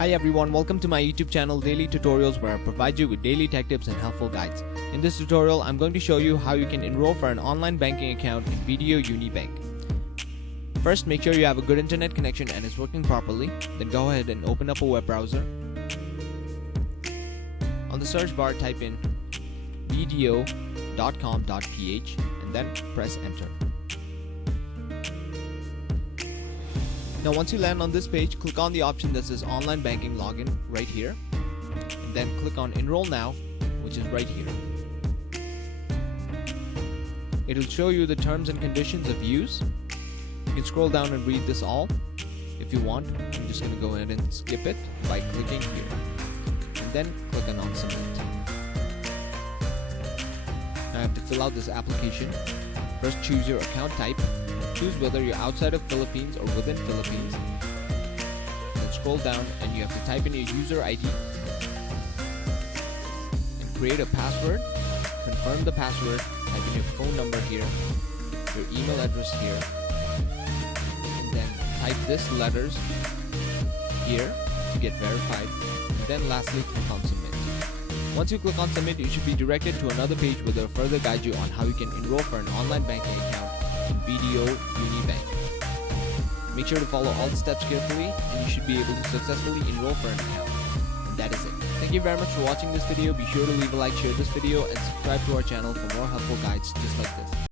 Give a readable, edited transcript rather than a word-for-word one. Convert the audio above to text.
Hi everyone, welcome to my YouTube channel Daily Tutorials, where I provide you with daily tech tips and helpful guides. In this tutorial, I'm going to show you how you can enroll for an online banking account in BDO Unibank. First, make sure you have a good internet connection and it's working properly. Then go ahead and open up a web browser. On the search bar, type in bdo.com.ph and then press enter. Now once you land on this page, click on the option that says online banking login right here, and then click on Enroll Now, which is right here. It will show you the terms and conditions of use. You can scroll down and read this all if you want. I'm just going to go ahead and skip it by clicking here, and then click on Submit. Now I have to fill out this application. First, choose your account type. Choose whether you're outside of Philippines or within Philippines. Then scroll down and you have to type in your user ID and create a password. Confirm the password. Type in your phone number here, your email address here, and then type this letters here to get verified. And then lastly, click on Submit. Once you click on Submit, you should be directed to another page where they'll further guide you on how you can enroll for an online banking account in BDO Unibank. Make sure to follow all the steps carefully and you should be able to successfully enroll for an account. And that is it. Thank you very much for watching this video. Be sure to leave a like, share this video, and subscribe to our channel for more helpful guides just like this.